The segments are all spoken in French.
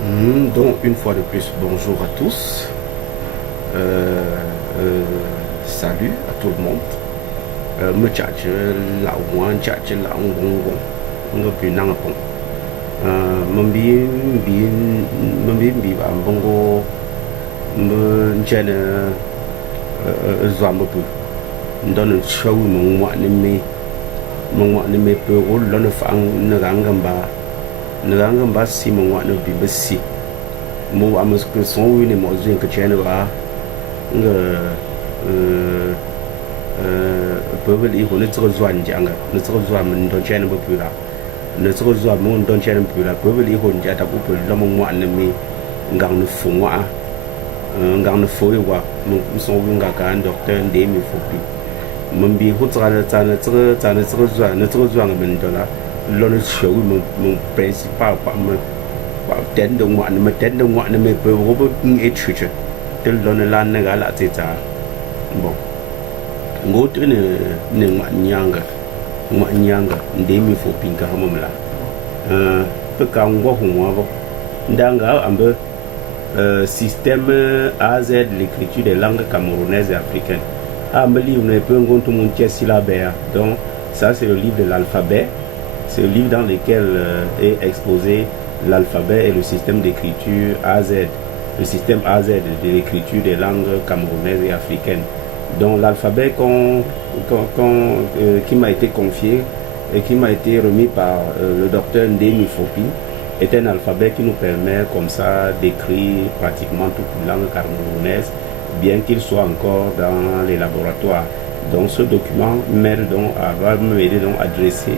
Donc une fois de plus, bonjour à tous. Salut à tout le monde. Me tchatche la ouan tchatche la ngongon. Ngo pinang pong. Mbi ba bongo mchene zwambu. Ndon show mwa ni me pe rôle le fang ngamba si mwa no bi besi. Mo amus que son une mo zin que chene ba peuple i hone tso zwan janga ne tso zwan mun don chene ba pura ne tso zwan mun don chene pura peuple i hone jata ko pe lo mo ne mi ngang ne fo wa ngang ne fo wa mo so wi nga ka docteur de mi fo pi mun bi ho tsana tso zwan mun do la lo ne show mo principal pa mo ten de mo ne me pe ro bo e chuche tel lo ne la ne ga la teta bon ngot ne nyanga ndemi fo pinka hamamla pe ka ngo hunwa bo ndanga ambe système AZ l'écriture des langues camerounaises et africaines ambe livre ne pe ngonto mon syllabaire. Donc ça c'est le livre de l'alphabet, c'est le livre dans lequel est exposé l'alphabet et le système d'écriture AZ, le système AZ de l'écriture des langues camerounaises et africaines. Donc l'alphabet qui m'a été confié et qui m'a été remis par le docteur Ndemi Fopi est un alphabet qui nous permet comme ça d'écrire pratiquement toutes les langues camerounaises, bien qu'il soit encore dans les laboratoires. Donc ce document va m'aider donc à dresser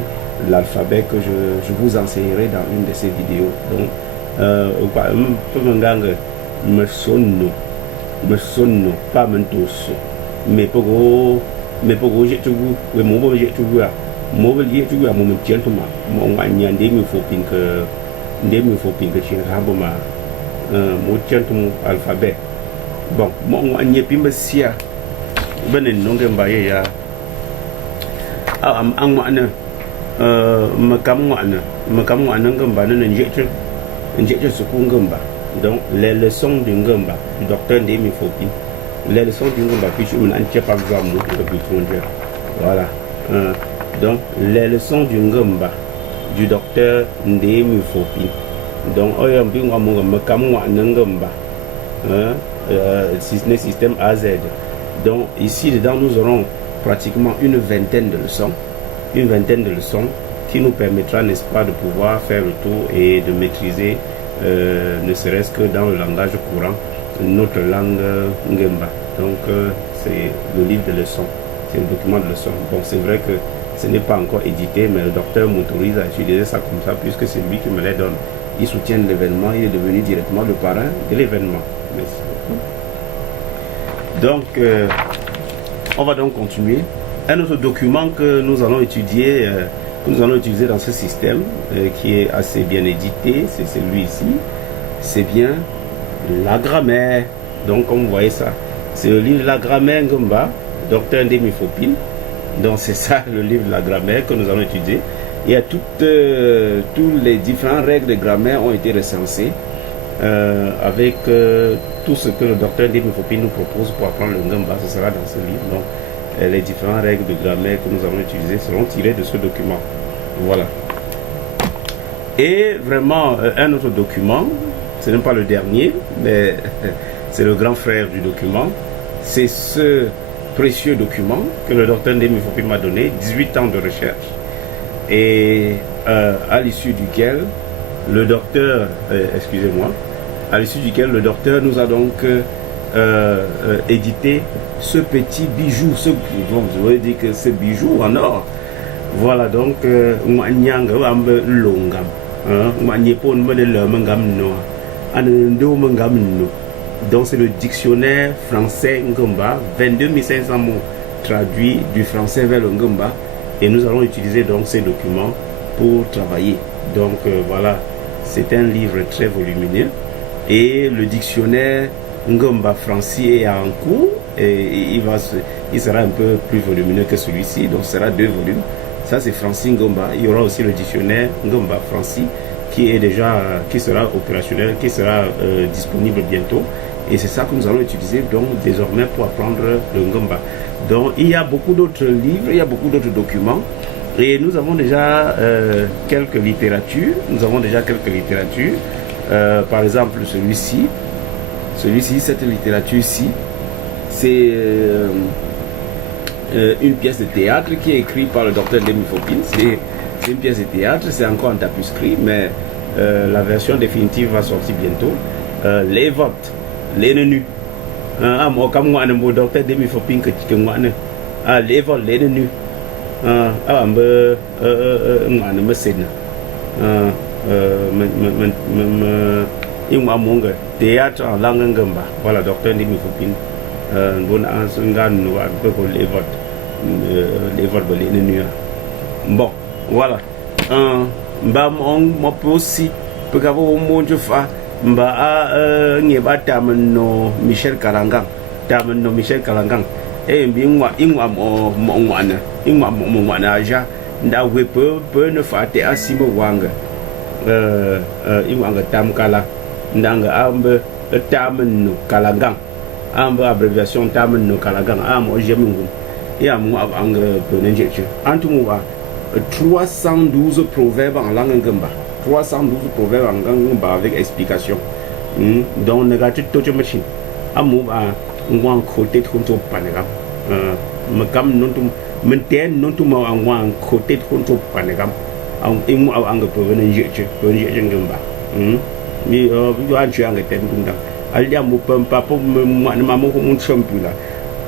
l'alphabet que je vous enseignerai dans une de ces vidéos. Donc me sonne pas mentoso. Mais pour j'ai tout le monde j'ai tout à mobile j'ai tout à mon tient ma mon gagnant des me faut pinque chez Raboma mon tient mon alphabet. Bon mon gagnant pimba sia benen non gamba ya am wana makam wana gamba ne j'ai ce qu'on gamba. Donc les leçons du gamba du docteur Ndemi Fopi. Les leçons du Ngomba voilà. Donc les leçons du Ngomba du docteur Ndemi Fopi. Donc système AZ. Donc ici dedans nous aurons pratiquement une vingtaine de leçons qui nous permettra, n'est-ce pas, de pouvoir faire le tour et de maîtriser ne serait-ce que dans le langage courant notre langue Ngamba. Donc c'est le livre de leçons, c'est le document de leçons. Bon, c'est vrai que ce n'est pas encore édité, mais le docteur m'autorise à utiliser ça comme ça puisque c'est lui qui me les donne. Il soutient l'événement, il est devenu directement le parrain de l'événement. Donc on va donc continuer. Un autre document que nous allons utiliser dans ce système qui est assez bien édité, c'est celui ici. C'est bien la grammaire. Donc comme vous voyez ça, c'est le livre de la grammaire Ngomba, docteur Ndemi Fopi. Donc c'est ça le livre de la grammaire que nous allons étudier. Il y a toutes les différentes règles de grammaire ont été recensées avec tout ce que le docteur Ndemi Fopi nous propose pour apprendre le Ngomba. Ce sera dans ce livre. Donc les différentes règles de grammaire que nous allons utiliser seront tirées de ce document. Voilà. Et vraiment un autre document, ce n'est pas le dernier, mais c'est le grand frère du document. C'est ce précieux document que le docteur Ndemi Fopi m'a donné, 18 ans de recherche, et à l'issue duquel le docteur, nous a donc édité ce petit bijou, vous allez dire que ce bijou en or. Voilà donc, donc c'est le dictionnaire français Ngomba, 22 500 mots traduits du français vers le Ngomba, et nous allons utiliser donc ces documents pour travailler. Donc voilà, c'est un livre très volumineux et le dictionnaire Ngomba français est en cours et il sera un peu plus volumineux que celui-ci, donc ce sera 2 volumes. Ça c'est Francis Ngomba. Il y aura aussi le dictionnaire Ngomba Francis qui sera opérationnel, qui sera disponible bientôt. Et c'est ça que nous allons utiliser donc désormais pour apprendre le Ngomba. Donc il y a beaucoup d'autres livres, il y a beaucoup d'autres documents. Et nous avons déjà quelques littératures. Par exemple, celui-ci, cette littérature-ci, c'est une pièce de théâtre qui est écrite par le docteur Demi Fopin. C'est une pièce de théâtre, c'est encore en tapuscrit, mais la version définitive va sortir bientôt. Les votes, les nus. Moi, comme moi, le docteur Demi Fopin, les votes, les nus. Théâtre en langue ngamba. Voilà, docteur Demi Fopin. Bon, voilà. On peut aussi Michel Kalangang. Et bien, nda we peu ne fate asimo wanga iwanga tamkala ndanga ambe tamno Kalangang ambe abréviation tamno Kalangang amo jemungum et amo anga penenjeche antuwa 312 proverbes en langue ngamba, 312 proverbes en langue ngamba avec explication. Donc négatif tout le machine amo ba ngwan côté trop panegam makam nontum menten nontum ngwan côté trop panegam ang imu anga penenjeche ngamba mi yo anchu anga ten kundang alia mo pampa po mamo ko mun champula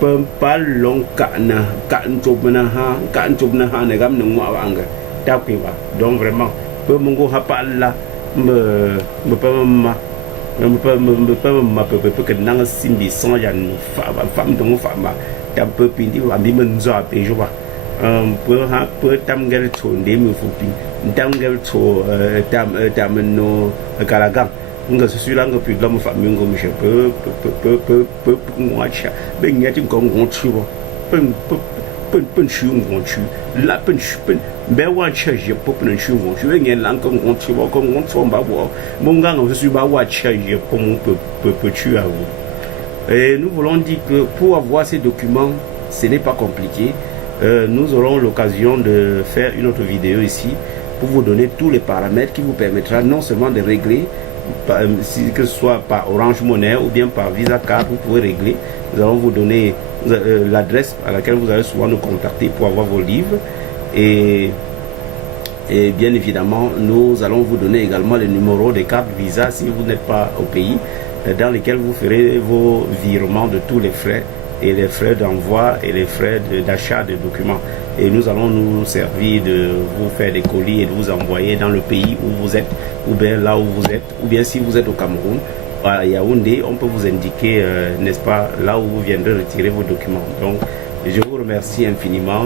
pampa long ka ntobna ha ne gam no anga tapiwa. Donc vraiment peu mongo hapala me pamma peu que nanga simbi sans ya no femme donc femme tam peu pindi wa mi menzo ape joba peu tam gel to ndemi fupi tam gel to tam no Kalangang nga celui-là nga plus l'homme famille nga monsieur peu moi cha ben ya tin gong gong chu pen chu gong chu la pen ben wa cha je pop pen chu gong chu ben lan gong gong chu gong chu ba bo mon nga nga celui ba wa cha je comme peut chu à vous. Et nous voulons dire que pour avoir ces documents, ce n'est pas compliqué. Nous aurons l'occasion de faire une autre vidéo ici pour vous donner tous les paramètres qui vous permettra non seulement de régler, que ce soit par Orange Money ou bien par Visa Card, vous pouvez régler. Nous allons vous donner l'adresse à laquelle vous allez souvent nous contacter pour avoir vos livres. Et bien évidemment, nous allons vous donner également les numéros des cartes Visa si vous n'êtes pas au pays, dans lesquels vous ferez vos virements de tous les frais, et les frais d'envoi et les frais d'achat de documents. Et nous allons nous servir de vous faire des colis et de vous envoyer dans le pays où vous êtes, ou bien là où vous êtes, ou bien si vous êtes au Cameroun, à Yaoundé, on peut vous indiquer, n'est-ce pas, là où vous viendrez retirer vos documents. Donc, je vous remercie infiniment.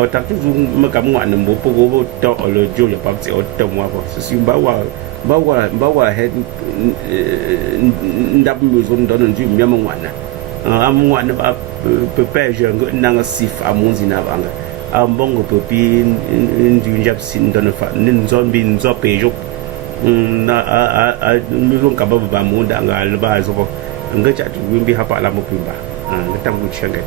Tak tu me kamu ane mo pogo to le jo ya pa se o to mo ba si bawa head ndab mu zo ndo nju mi mo wana am wana ba pe je nga sif amunzi na banga am bongo pepi ndu njab sin ndo fa nin zon bin zo pe jo na mi zo ka ba mo da nga le ba zo nga cha tu bi ha pa la mo pimba nga tam ku chenge.